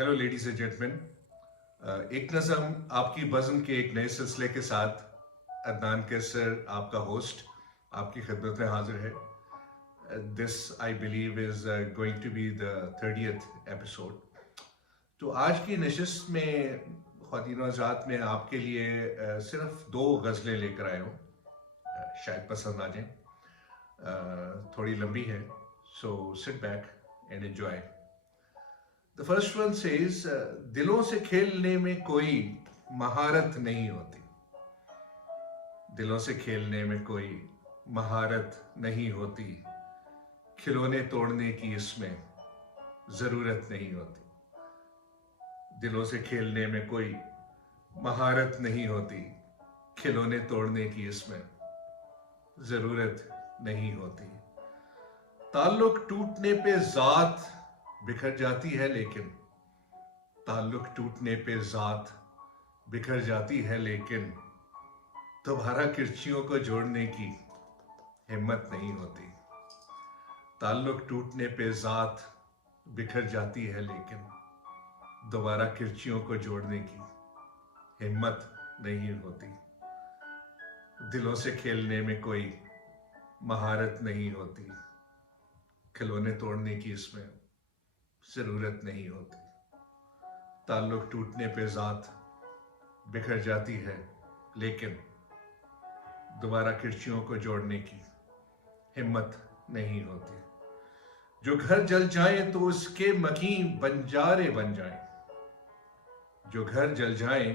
Hello ladies and gentleman. एक नज़म आपकी बज़म के एक नए सिलसिले के साथ अदनान कैसर आपका होस्ट आपकी खिदमत में हाजिर है। This I believe is going to be the 30th episode. तो आज की नशिस्त में ख़वातीन और हज़रात में आपके लिए सिर्फ दो गज़लें लेकर आया हूँ। शायद पसंद आ जाएं। थोड़ी लंबी है, so sit back and enjoy. The first one says, दिलों से खेलने में कोई महारत नहीं होती। दिलों से खेलने में कोई महारत नहीं होती। खिलौने तोड़ने की इसमें जरूरत नहीं होती। दिलों से खेलने में कोई महारत नहीं होती। खिलौने तोड़ने की इसमें जरूरत नहीं होती। ताल्लुक टूटने पे जात बिखर जाती है, लेकिन ताल्लुक टूटने पे जात बिखर जाती है, लेकिन दोबारा किरचियों को जोड़ने की हिम्मत नहीं होती। ताल्लुक टूटने पे जात बिखर जाती है, लेकिन दोबारा किरचियों को जोड़ने की हिम्मत नहीं होती। दिलों से खेलने में कोई महारत नहीं होती। खिलौने तोड़ने की इसमें जरूरत नहीं होती। ताल्लुक टूटने पे जात बिखर जाती है, लेकिन दोबारा किरचियों को जोड़ने की हिम्मत नहीं होती। जो घर जल जाए तो उसके मकीन बंजारे बन जाए। जो घर जल जाए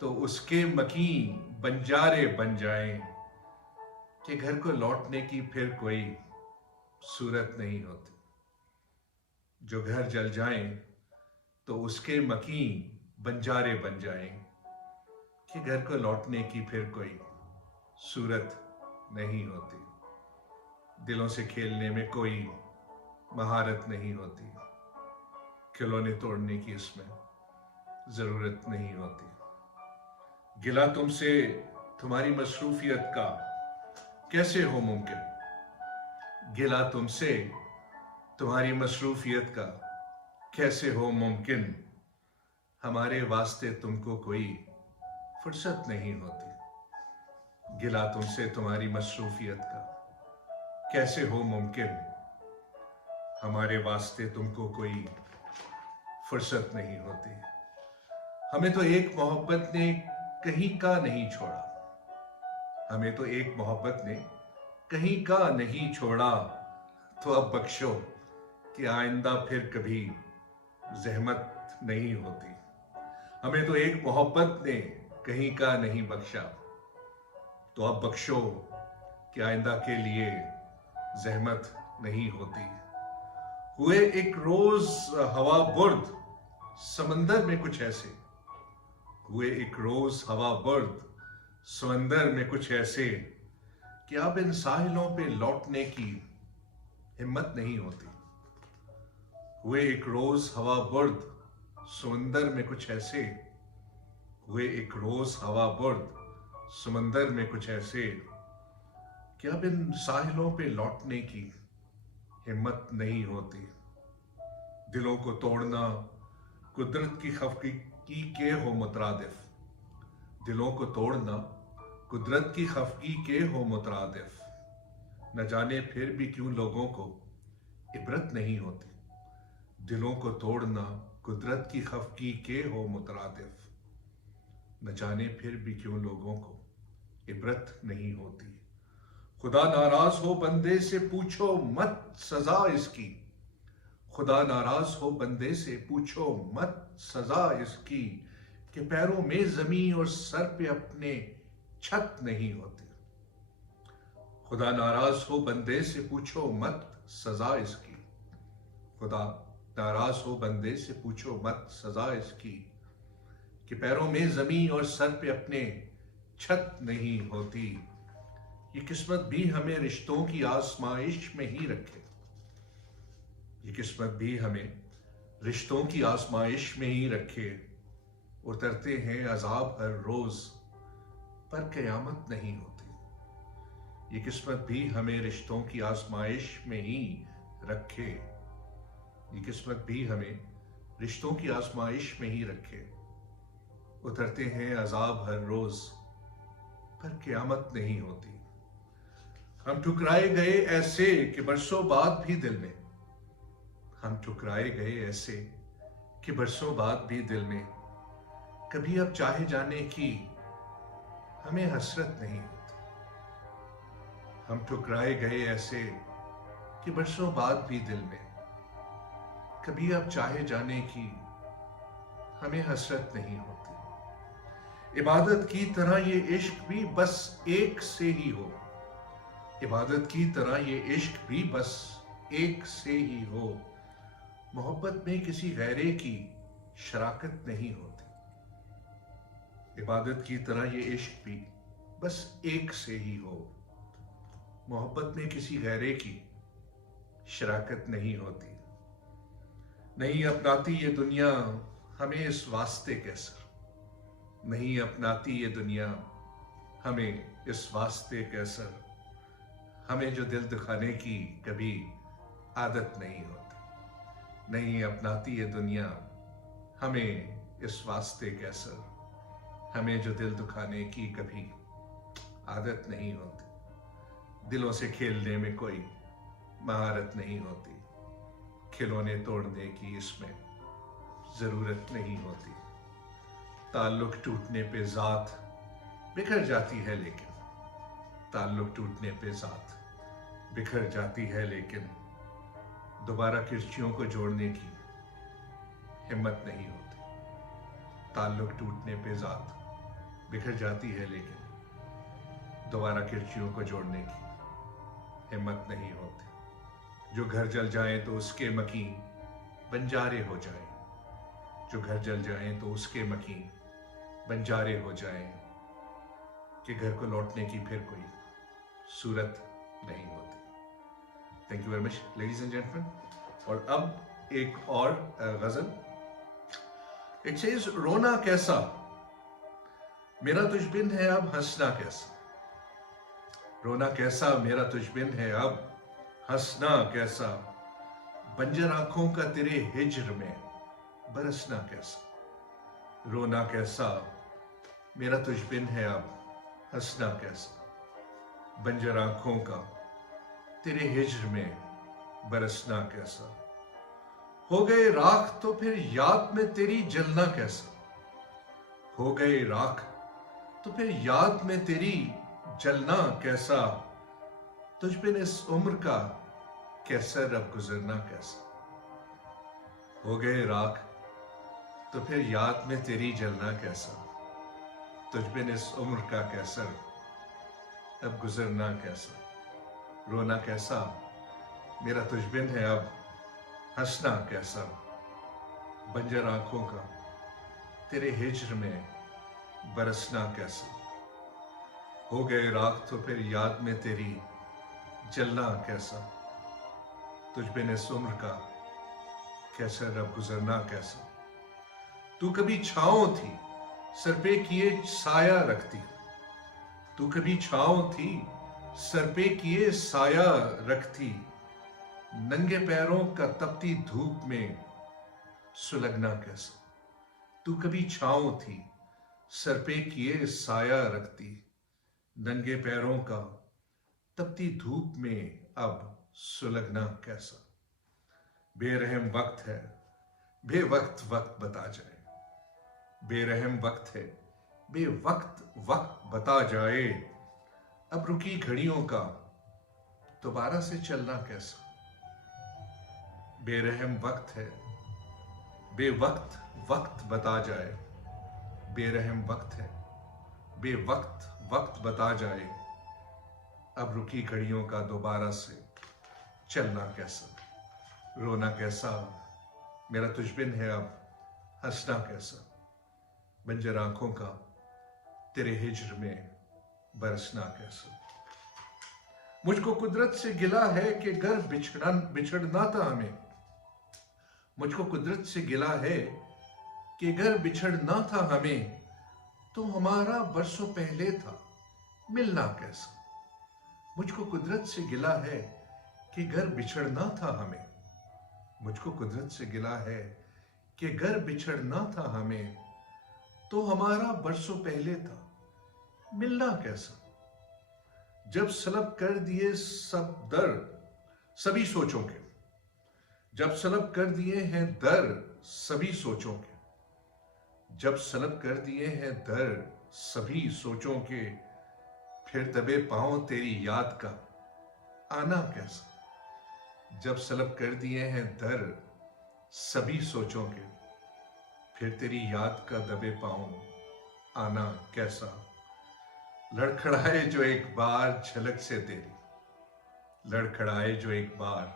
तो उसके मकीन बंजारे बन जाए, कि घर को लौटने की फिर कोई सूरत नहीं होती। जो घर जल जाए तो उसके मकीन बंजारे बन जाए, कि घर को लौटने की फिर कोई सूरत नहीं होती। दिलों से खेलने में कोई महारत नहीं होती। खिलौने तोड़ने की इसमें जरूरत नहीं होती। गिला तुमसे तुम्हारी मसरूफियत का कैसे हो मुमकिन। गिला तुमसे तुम्हारी मसरूफियत का कैसे हो मुमकिन। हमारे वास्ते तुमको कोई फुर्सत नहीं होती। गिला तुमसे तुम्हारी मसरूफियत का कैसे हो मुमकिन। हमारे वास्ते तुमको कोई फुर्सत नहीं होती। हमें तो एक मोहब्बत ने कहीं का नहीं छोड़ा। हमें तो एक मोहब्बत ने कहीं का नहीं छोड़ा। तो अब बख्शो कि आइंदा फिर कभी जहमत नहीं होती। हमें तो एक मोहब्बत ने कहीं का नहीं बख्शा। तो अब बख्शो कि आइंदा के लिए जहमत नहीं होती। हुए एक रोज हवा बुर्द समंदर में कुछ ऐसे। हुए एक रोज हवा बुर्द समंदर में कुछ ऐसे, कि अब इन साहिलों पे लौटने की हिम्मत नहीं होती। हुए एक रोज हवा बुर्द समंदर में कुछ ऐसे। हुए एक रोज हवा बुर्द समंदर में कुछ ऐसे, कि अब इन साहिलों पे लौटने की हिम्मत नहीं होती। दिलों को तोड़ना कुदरत की खफगी के हो मुतरादिफ। दिलों को तोड़ना कुदरत की खफगी के हो मुतरादिफ। न जाने फिर भी क्यों लोगों को इबरत नहीं होती। दिलों को तोड़ना कुदरत की खफगी के हो मुतरादिफ। न जाने फिर भी क्यों लोगों को इबरत नहीं होती। खुदा नाराज हो बंदे से पूछो मत सजा इसकी। खुदा नाराज हो बंदे से पूछो मत सजा इसकी, कि पैरों में जमीन और सर पे अपने छत नहीं होती। खुदा नाराज हो बंदे से पूछो मत सजा इसकी। खुदा नाराज हो बंदे से पूछो मत सजा इसकी, कि पैरों में जमीन और सर पे अपने छत नहीं होती। ये किस्मत भी हमें रिश्तों की आजमाइश में ही रखे। ये किस्मत भी हमें रिश्तों की आजमाइश में ही रखे। उतरते हैं अजाब हर रोज, पर कयामत नहीं होती। ये किस्मत भी हमें रिश्तों की आजमाइश में ही रखे। ये किस्मत भी हमें रिश्तों की आजमाइश में ही रखे। उतरते हैं अजाब हर रोज, पर क़यामत नहीं होती। हम ठुकराए गए ऐसे कि बरसों बाद भी दिल में, हम ठुकराए गए ऐसे कि बरसों बाद भी दिल में कभी अब चाहे जाने की हमें हसरत नहीं होती। हम ठुकराए गए ऐसे कि बरसों बाद भी दिल में कभी अब चाहे जाने की हमें हसरत नहीं होती। इबादत की तरह ये इश्क भी बस एक से ही हो, इबादत की तरह ये इश्क भी बस एक से ही हो। मोहब्बत में किसी गैरे की शराकत नहीं होती। इबादत की तरह ये इश्क भी बस एक से ही हो, मोहब्बत में किसी गैरे की शराकत नहीं होती। नहीं अपनाती ये दुनिया हमें इस वास्ते कैसर, नहीं अपनाती ये दुनिया हमें इस वास्ते कैसर। हमें जो दिल दुखाने की कभी आदत नहीं होती। नहीं अपनाती ये दुनिया हमें इस वास्ते कैसर, हमें जो दिल दुखाने की कभी आदत नहीं होती। दिलों से खेलने में कोई महारत नहीं होती, खिलौने तोड़ने की इसमें जरूरत नहीं होती। ताल्लुक टूटने पे जात बिखर जाती है, लेकिन ताल्लुक टूटने पे जात बिखर जाती है, लेकिन दोबारा किरचियों को जोड़ने की हिम्मत नहीं होती। ताल्लुक टूटने पे जात बिखर जाती है, लेकिन दोबारा किरचियों को जोड़ने की हिम्मत नहीं होती। जो घर जल जाए तो उसके मकीन बंजारे हो जाए, जो घर जल जाए तो उसके मकीन बंजारे हो जाए, कि घर को लौटने की फिर कोई सूरत नहीं होती। Thank you very much ladies and gentleman. और अब एक और गजल। इट सेज रोना कैसा मेरा तुझ बिन है अब हंसना कैसा, रोना कैसा मेरा तुझ बिन है अब हंसना कैसा। बंजर आंखों का तेरे हिज्र में बरसना कैसा, रोना कैसा मेरा तुझ बिन है अब हंसना कैसा। बंजर आंखों का तेरे हिज्र में बरसना कैसा। हो गए राख तो फिर याद में तेरी जलना कैसा, हो गए राख तो फिर याद में तेरी जलना कैसा। तुझ बिन इस उम्र का कैसर अब गुजरना कैसा। हो गए राख तो फिर याद में तेरी जलना कैसा। तुझ बिन इस उम्र का कैसर अब गुजरना कैसा। रोना कैसा मेरा तुझ बिन है अब हंसना कैसा। बंजर आंखों का तेरे हिज्र में बरसना कैसा। हो गए राख तो फिर याद में तेरी जलना कैसा। तुझ बिन इस उम्र का कैसर अब गुजरना कैसा। तू कभी छांव थी सर पे किए साया रखती, तू कभी छांव थी सर पे किए साया रखती। नंगे पैरों का तपती धूप में सुलगना कैसा। तू कभी छांव थी सर पे किए साया रखती। नंगे पैरों का तपती धूप में अब सुलगना कैसा। बेरहम वक्त है बेवक्त वक्त बता जाए, बेरहम वक्त है बेवक्त वक्त बता जाए। अब रुकी घड़ियों का दोबारा से चलना कैसा। बेरहम वक्त है बेवक्त वक्त बता जाए, बेरहम वक्त है बेवक्त वक्त बता जाए। अब रुकी घड़ियों का दोबारा से चलना कैसा। रोना कैसा मेरा तुझ बिन है अब हंसना कैसा। बंजर आंखों का तेरे हिज्र में बरसना कैसा। मुझको कुदरत से गिला है कि घर बिछड़ना था हमें, मुझको कुदरत से गिला है कि घर बिछड़ना था हमें। तो हमारा बरसों पहले था मिलना कैसा। मुझको कुदरत से गिला है कि घर बिछड़ना था हमें, मुझको कुदरत से गिला है कि घर बिछड़ना था हमें तो हमारा बरसों पहले था, मिलना कैसा। जब सलब कर दिए सब दर सभी सोचों के, जब सलब कर दिए हैं दर सभी सोचों के, जब सलब कर दिए हैं दर सभी सोचों के, फिर दबे पांव तेरी याद का आना कैसा। जब सलब कर दिए हैं दर सभी सोचों के, फिर तेरी याद का दबे पांव आना कैसा। लड़खड़ाए जो एक बार झलक से तेरी, लड़खड़ाए जो एक बार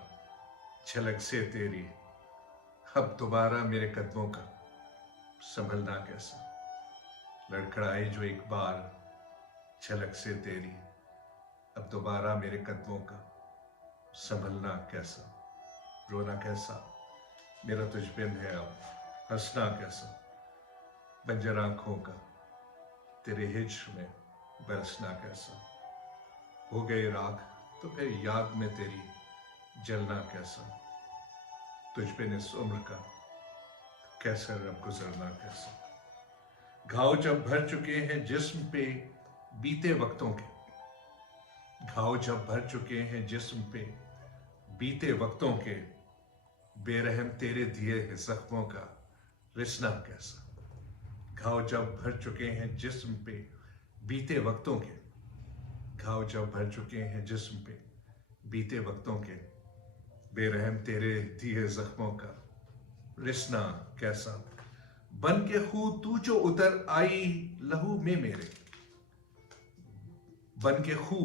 झलक से तेरी, अब दोबारा मेरे कदमों का संभलना कैसा। लड़खड़ाए जो एक बार झलक से तेरी, अब दोबारा मेरे कदमों का संभलना कैसा। रोना कैसा मेरा तुझ पे है अब, हंसना कैसा बंजर आंखों का तेरे हिज्र में बरसना कैसा। हो गए राख तो फिर याद में तेरी जलना कैसा। तुझ पे निस उम्र का कैसे रब गुजरना कैसा। घाव जब भर चुके हैं जिस्म पे बीते वक्तों के, घाव जब भर चुके हैं जिस्म पे बीते वक्तों के, बेरहम तेरे दिए हैं जख्मों का रिसना कैसा। घाव जब भर चुके हैं जिस्म पे बीते वक्तों के, घाव जब भर चुके हैं जिस्म पे बीते वक्तों के, बेरहम तेरे दिए जख्मों का रिसना कैसा। बन के खू तू जो उतर आई लहू में मेरे, बन के खू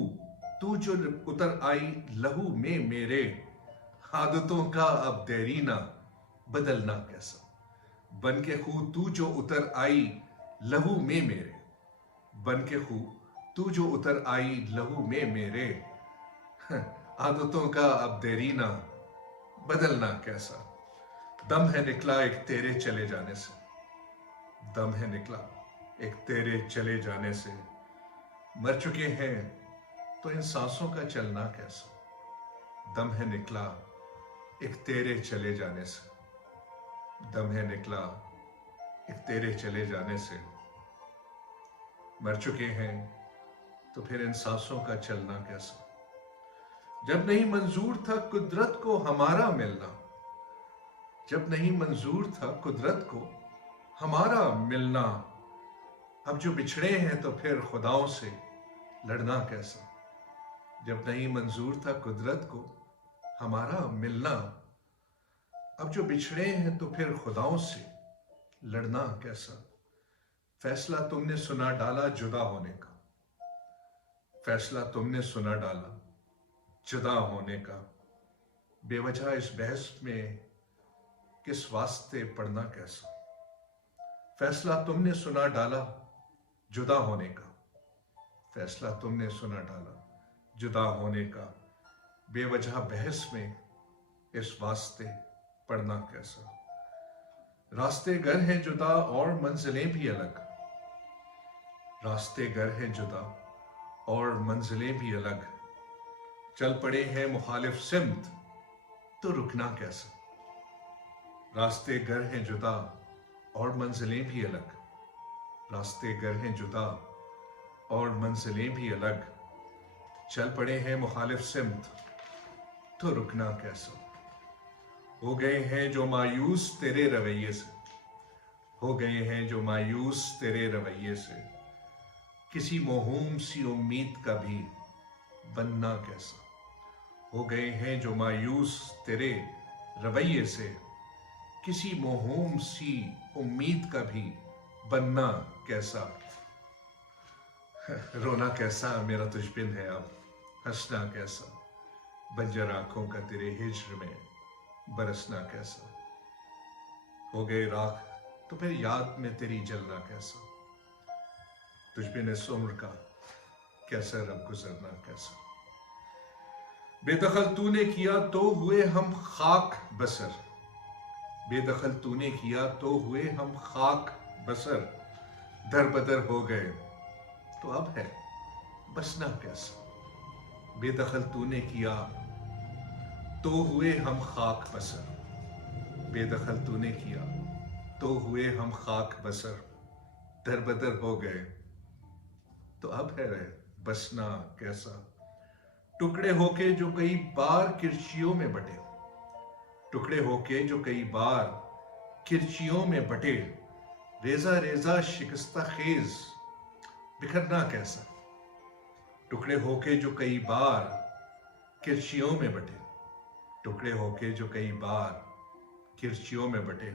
तू जो उतर आई लहू में मेरे, आदतों का अब देरीना बदलना कैसा। बन के खू तू जो उतर आई लहू में मेरे, बन के खू तू जो उतर आई लहू में मेरे, आदतों का अब देरीना बदलना कैसा। दम है निकला एक तेरे चले जाने से, दम है निकला एक तेरे चले जाने से, मर चुके हैं तो इन सांसों का चलना कैसा। दम है निकला एक तेरे चले जाने से, दम है निकला एक तेरे चले जाने से, मर चुके हैं तो फिर इन सांसों का चलना कैसा। जब नहीं मंजूर था कुदरत को हमारा मिलना, जब नहीं मंजूर था कुदरत को हमारा मिलना, अब जो बिछड़े हैं तो फिर खुदाओं से लड़ना कैसा। जब नहीं मंजूर था कुदरत को हमारा मिलना, अब जो बिछड़े हैं तो फिर खुदाओं से लड़ना कैसा। फैसला तुमने सुना डाला जुदा होने का, फैसला तुमने सुना डाला जुदा होने का, बेवजह इस बहस में किस वास्ते पढ़ना कैसा। फैसला तुमने सुना डाला जुदा होने का, फैसला तुमने सुना डाला जुदा होने का, बेवजह बहस में इस वास्ते पढ़ना कैसा। रास्ते घर हैं जुदा और मंजिलें भी अलग, रास्ते घर हैं जुदा और मंजिलें भी अलग, चल पड़े हैं मुखालिफ सिमत तो रुकना कैसा। रास्ते घर हैं जुदा और मंजिलें भी अलग, रास्ते घर हैं जुदा और मंजिलें भी अलग, चल पड़े हैं मुखालिफ सिमत तो रुकना कैसा। हो गए हैं जो मायूस तेरे रवैये से, हो गए हैं जो मायूस तेरे रवैये से, किसी मोहूम सी उम्मीद का भी बनना कैसा। हो गए हैं जो मायूस तेरे रवैये से, किसी मोहूम सी उम्मीद का भी बनना कैसा। रोना कैसा मेरा तुझ बिन है अब, हंसना कैसा बंजर आंखों का तेरे हिज्र में बरसना कैसा। हो गए राख तो फिर याद में तेरी जलना कैसा, तुझ बिन इस उम्र का कैसा रब गुजरना कैसा। बेदखल तूने किया तो हुए हम खाक बसर, बेदखल तूने किया तो हुए हम खाक बसर, दर बदर हो गए तो अब है बसना कैसा। बेदखल तूने किया तो हुए हम खाक बसर, बेदखल तूने किया तो हुए हम खाक बसर, दरबदर हो गए तो अब है बसना कैसा। टुकड़े होके जो कई बार किरचियों में बटे, टुकड़े होके जो कई बार किरचियों में बटे, रेजा रेजा शिकस्ता खेज बिखरना कैसा। टुकड़े होके जो कई बार किरचियों में बटे, टुकड़े होके जो कई बार किरचियों में बटे,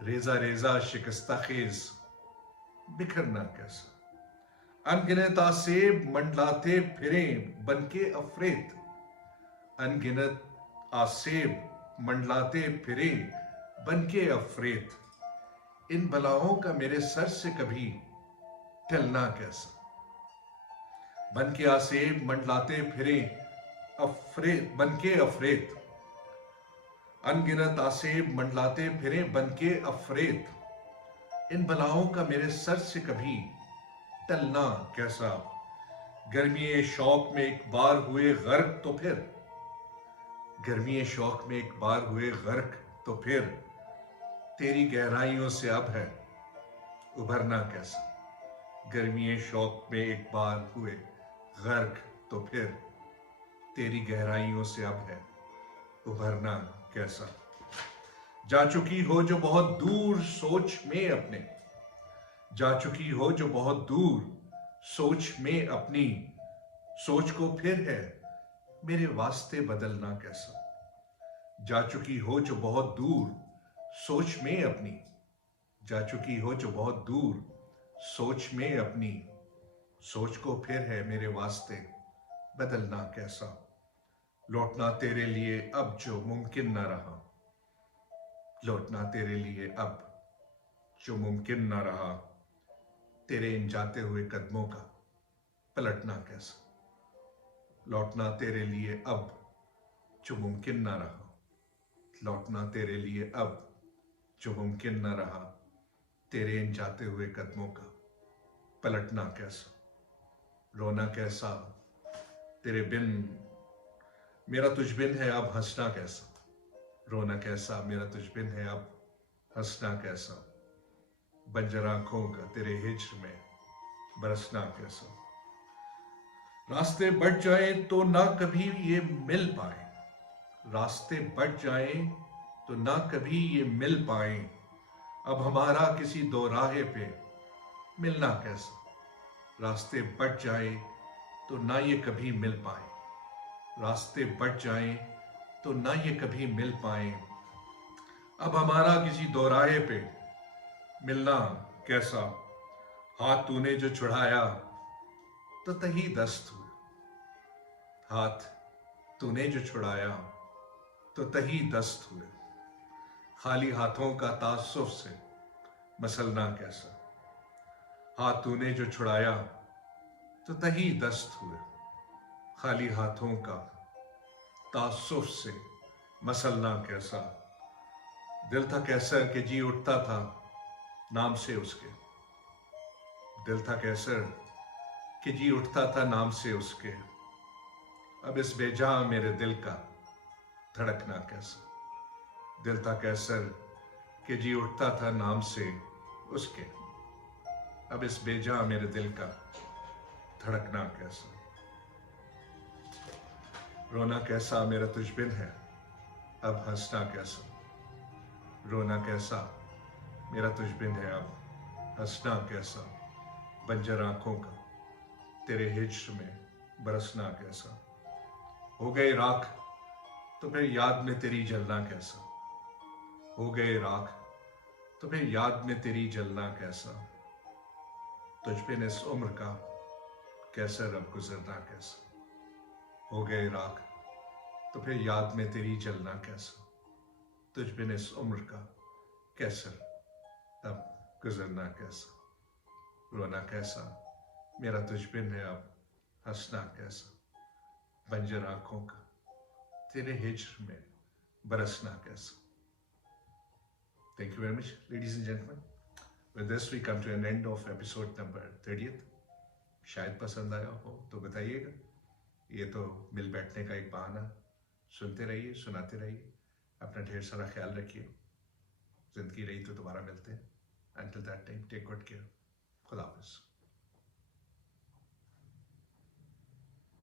रेजा रेजा शिकस्ता खेज बिखरना कैसा। अनगिनत आसेब मंडलाते फिरे बनके अफरेत, अनगिनत आसेब मंडलाते फिरे बनके अफरेत, इन बलाओं का मेरे सर से कभी टलना कैसा। बनके आसेब मंडलाते फिरे अफरेत बनके अफरेत, अनगिनत आसेब मंडलाते फिरे बनके अफरेत, इन बलाओं का मेरे सर से कभी टलना कैसा। गर्मी शौक में एक बार हुए गर्क तो फिर, गर्मी शौक में एक बार हुए गर्क तो फिर, तेरी गहराइयों से अब है उभरना कैसा। गर्मी शौक में एक बार हुए गर्क तो फिर, तेरी गहराइयों से अब है उभरना कैसा। जा चुकी हो जो बहुत दूर सोच में अपने, जा चुकी हो जो बहुत दूर सोच में अपनी, सोच को फिर है मेरे वास्ते बदलना कैसा। जा चुकी हो जो बहुत दूर सोच में अपनी, जा चुकी हो जो बहुत दूर सोच में अपनी, सोच को फिर है मेरे वास्ते बदलना कैसा। लौटना तेरे लिए अब जो मुमकिन न रहा, लौटना तेरे लिए अब जो मुमकिन न रहा, तेरे इन जाते हुए कदमों का पलटना कैसा। लौटना तेरे लिए अब जो मुमकिन न रहा, लौटना तेरे लिए अब जो मुमकिन न रहा, तेरे इन जाते हुए कदमों का पलटना कैसा। रोना कैसा तेरे बिन मेरा तुझ बिन है अब हंसना कैसा, रोना कैसा मेरा तुझ बिन है अब हंसना कैसा। बंजर आंखों का तेरे हिज्र में बरसना कैसा। रास्ते बढ़ जाए तो ना कभी ये मिल पाए, रास्ते बढ़ जाए तो ना कभी ये मिल पाए, अब हमारा किसी दो राहे पे मिलना कैसा। रास्ते बढ़ जाए तो ना ये कभी मिल पाए, रास्ते बढ़ जाए तो ना ये कभी मिल पाए, अब हमारा किसी दो राहे पे मिलना कैसा। हाथ तूने जो छुड़ाया तो तही दस्त हुए, हाथ तूने जो छुड़ाया तो तही दस्त हुए, खाली हाथों का तासुफ से मसलना कैसा। हाथ तूने जो छुड़ाया तो तही दस्त हुए, खाली हाथों का तासुफ से मसलना कैसा। दिल था कैसर के जी उठता था नाम से उसके, दिल था कैसर कि जी उठता था नाम से उसके, अब इस बेजां मेरे दिल का धड़कना कैसा। दिल था कैसर कि जी उठता था नाम से उसके, अब इस बेजां मेरे दिल का धड़कना कैसा। रोना कैसा मेरा तुझ बिन है अब हंसना कैसा, रोना कैसा मेरा तुझ बिन है अब हंसना कैसा। बंजर आंखों का तेरे हिज्र में बरसना कैसा। हो गए राख तो फिर याद में तेरी जलना कैसा, हो गए राख तो फिर याद में तेरी जलना कैसा। तुझ बिन इस उम्र का कैसा रब गुजरना कैसा। हो गए राख तो फिर याद में तेरी जलना कैसा, तुझ बिन इस उम्र का कैसा अब गुजरना कैसा। रोना कैसा मेरा तुझ बिन है अब हंसना कैसा। बंजर आंखों का तेरे हिज्र में बरसना कैसा। Thank you very much, ladies and gentlemen. With this, we come to an end of episode number 30th. शायद पसंद आया हो तो बताइएगा, ये तो मिल बैठने का एक बहाना। सुनते रहिए, सुनाते रहिए, अपना ढेर सारा ख्याल रखिए। ज़िंदगी रही तो दोबारा मिलते हैं. Until that time, take good care. खुदा हाफिज़.